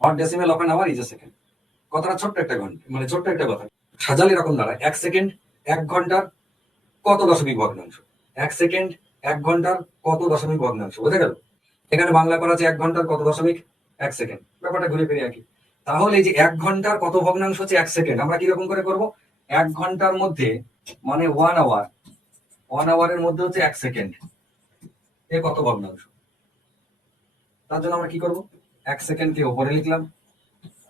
One decimal of an hour is a second. কথাটা ছোট্ট একটা ঘন্টা, মানে ছোট্ট একটা কথা। সাজালে এরকম দাঁড়ায়, এক সেকেন্ড এক ঘন্টার কত দশমিক ভগ্নাংশ। এক সেকেন্ড এক ঘন্টার কত দশমিক ভগ্নাংশ, বোঝা গেল? এখানে বাংলা করা আছে এক ঘন্টার কত দশমিক এক সেকেন্ড, ব্যাপারটা ঘুরে ফিরে একই। তাহলে এই যে এক ঘন্টার কত ভগ্নাংশ হচ্ছে এক সেকেন্ড, আমরা কিরকম করে করব? এক ঘন্টার মধ্যে মানে ওয়ান আওয়ারের মধ্যে হচ্ছে এক সেকেন্ড, এ কত ভগ্নাংশ। তার জন্য আমরা কি করব, এক সেকেন্ডকে উপরে লিখলাম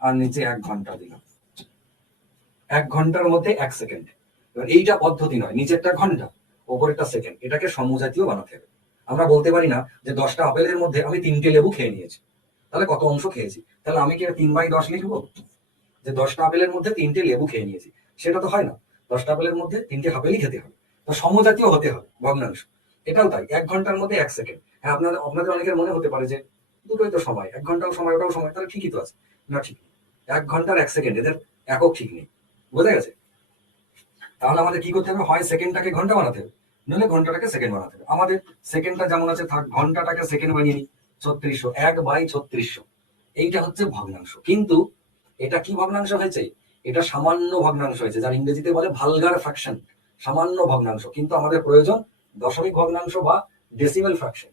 আর নিচে এক ঘন্টা দিলাম। এক ঘন্টার মধ্যে এক সেকেন্ড। এবার এইটা পদ্ধতি নয়, নিচেরটা ঘন্টা ওপরেরটা সেকেন্ড, এটাকে সমজাতীয় বানাতে হবে। আমরা বলতে পারি না যে 10টা আপেলের মধ্যে আমি 3টে লেবু খেয়ে নিয়েছি, তাহলে কত অংশ খেয়েছি, তাহলে আমি কি 3/10 লিখবো যে 10টা আপেলের মধ্যে 3টে লেবু খেয়ে নিয়েছি? সেটা তো হয় না, 10টা আপেলের মধ্যে 3টে আপেলই খেতে হবে। তো সমজাতীয় হতে হবে ভগ্নাংশ। এটাও তাই, এক ঘন্টার মধ্যে এক সেকেন্ড। হ্যাঁ, আপনাদের অনেকের মনে হতে পারে যে দুটোই তো সময়, এক ঘন্টাও সময় ওটাও সময়, তাহলে ঠিকই তো আছে। না, ঠিক নেই। এক ঘন্টার এক সেকেন্ড এদের একক ঠিক নেই, বোঝা গেছে? তাহলে আমাদের কি করতে হবে, হয় সেকেন্ডটাকে ঘন্টা বানাতে হবে, নইলে ঘন্টাটাকে সেকেন্ড বানাতে হবে। আমাদের সেকেন্ডটা যেমন আছে থাক, ঘন্টাটাকে সেকেন্ড বানিয়ে নিই। 3600, 1/3600, এইটা হচ্ছে ভগ্নাংশ। কিন্তু এটা কি ভগ্নাংশ হয়েছে? এটা সামান্য ভগ্নাংশ হয়েছে, যার ইংরেজিতে বলে ভালগার ফ্র্যাকশন, সামান্য ভগ্নাংশ। কিন্তু আমাদের প্রয়োজন দশমিক ভগ্নাংশ বা ডেসিমেল ফ্র্যাকশন।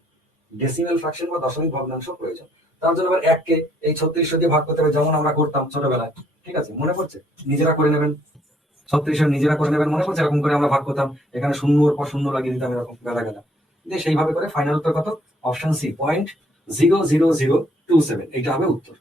ডেসিমেল ফ্র্যাকশন বা দশমিক ভগ্নাংশ প্রয়োজন। তার জন্য আবার এককে এই 3600 দিয়ে ভাগ করতে হবে, যেমন আমরা করতাম ছোটবেলায়। ঠিক আছে, মনে পড়ছে? নিজেরা করে নেবেন, 3600 নিজেরা করে নেবেন, মনে পড়ছে? এরকম করে আমরা ভাগ করতাম, এখানে শূন্যর পর শূন্য লাগিয়ে দিতাম, এরকম গাদা গাদা দিয়ে সেইভাবে করে ফাইনাল উত্তর কত? অপশন সি, 0.00027, এইটা হবে উত্তর।